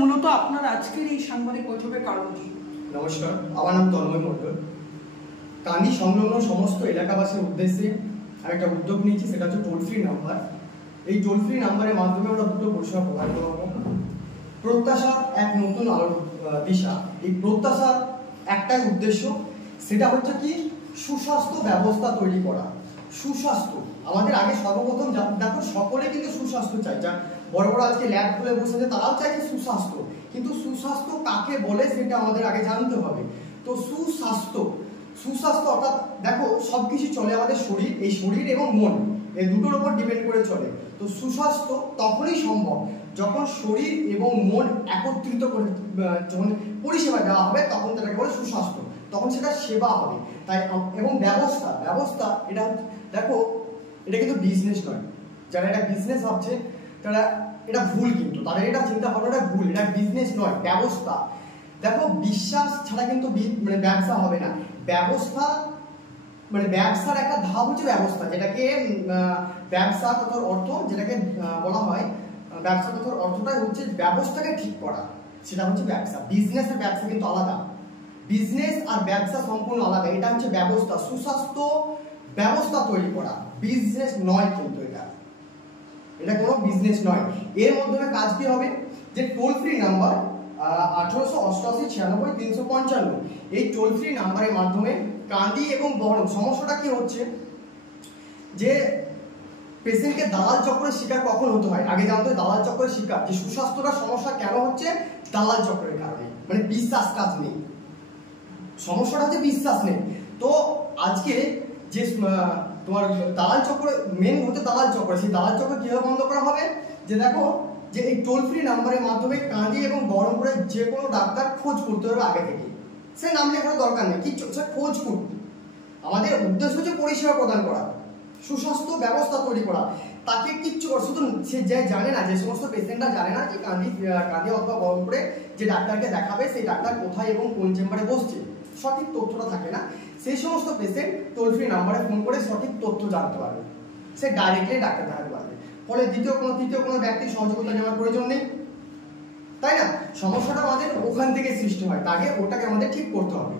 মূলত আপনার আজকের এই সাংবাদিক বৈঠকের কারণ কি? নমস্কার, আমার নাম তন্ময় মণ্ডল। কান্দি সংলগ্ন সমস্ত এলাকাবাসীর উদ্দেশ্যে একটা উদ্যোগ নিয়েছি, সেটা হচ্ছে টোল ফ্রি নাম্বার। এই টোল ফ্রি নাম্বারের মাধ্যমে আমরা দুটো পরিষেবা প্রদান করব। প্রত্যাশা এক নতুন আলোর দিশা। এই প্রত্যাশার একটাই উদ্দেশ্য, সেটা হচ্ছে কি সুস্বাস্থ্য ব্যবস্থা তৈরি করা। সুস্বাস্থ্য আমাদের আগে সর্বপ্রথম দেখো, সকলে কিন্তু সুস্বাস্থ্য চাই। যা বড় বড় আজকে ল্যাব খুলে বসেছে তারাও চাইছে সুস্বাস্থ্য, কিন্তু সুস্বাস্থ্য কাকে বলে সেটা আমাদের আগে জানতে হবে। তো সুস্বাস্থ্য অর্থাৎ দেখো সবকিছু চলে আমাদের শরীর, এই শরীর এবং মন এই দুটোর উপর ডিপেন্ড করে চলে। তো সুস্বাস্থ্য তখনই সম্ভব যখন শরীর এবং মন একত্রিত করে যখন পরিষেবা দেওয়া হবে, তখন তাকে বলে সুস্বাস্থ্য, তখন সেটা সেবা হবে। তাই এবং ব্যবস্থা এটা দেখো, এটা কিন্তু বিজনেস নয়। যারা এটা বিজনেস ভাবছে তারা এটা ভুল, কিন্তু তাদের এটা চিন্তা ভাবনাটা ভুল। এটা বিজনেস নয়, ব্যবস্থা। দেখো, বিশ্বাস ছাড়া কিন্তু ব্যবসা হবে না। ব্যবস্থা ব্যবসার একটা ধাপ হচ্ছে ব্যবস্থা, যেটাকে ব্যবসা তথা অর্থ যেটাকে বলা হয়। ব্যবসা তথা অর্থটাই হচ্ছে ব্যবস্থাকে ঠিক করা, সেটা হচ্ছে ব্যবসা। বিজনেস আর ব্যবসা কিন্তু আলাদা। বিজনেস আর ব্যবসা সম্পূর্ণ আলাদা। এটা হচ্ছে ব্যবস্থা, সুস্বাস্থ্য ব্যবস্থা তৈরি করা, বিজনেস নয়। কিন্তু এটা কোনো বিজনেস নয়। এর মাধ্যমে কাজ কি হবে, যে টোল ফ্রি নাম্বার 1888 96 355, এই টোল ফ্রি নাম্বারের মাধ্যমে কান্দি এবং বহরম সমস্যাটা কি হচ্ছে, যে পেশেন্টকে দালাল চক্রের শিকার কখন হতে হয়। আগে জানতে হয় দালাল চক্রের শিকার, যে সুস্বাস্থ্যটা সমস্যা কেন হচ্ছে, দালাল চক্রের কারণে। বিশ্বাস কাজ নেই, সমস্যাটা হচ্ছে বিশ্বাস নেই। তো আজকে যে তোমার দালাল চক্র মেন হচ্ছে দালাল চক্র, সেই দালাল চক্র কিভাবে বন্ধ করা হবে, যে দেখো, যে এই টোল ফ্রি নাম্বারের মাধ্যমে কান্দি এবং বহরমপুরের যে কোনো ডাক্তার খোঁজ করতে হবে আগে থেকে। সে নাম লেখার দরকার নেই, কি খোঁজ করুন। আমাদের উদ্দেশ্য হচ্ছে পরিষেবা প্রদান করা, সুস্বাস্থ্য ব্যবস্থা তৈরি করা। তাকে কিচ্ছু করা, শুধু সে যে জানে না, যে সমস্ত পেশেন্টরা জানে না যে কান্দি অথবা বহরমপুরে যে ডাক্তারকে দেখাবে সেই ডাক্তার কোথায় এবং কোন চেম্বারে বসছে, সঠিক তথ্যটা থাকে না। সেই সমস্ত পেশেন্ট টোল ফ্রি নাম্বারে ফোন করে সঠিক তথ্য জানতে পারবে, সে ডাইরেক্টলি ডাক্তার দেখাতে পারবে। ফলে তৃতীয় কোনো ব্যক্তির সহযোগিতা নেওয়ার প্রয়োজন নেই, তাই না? সমস্যাটা আমাদের ওখান থেকে সৃষ্টি হয়, তাকে ওটাকে আমাদের ঠিক করতে হবে।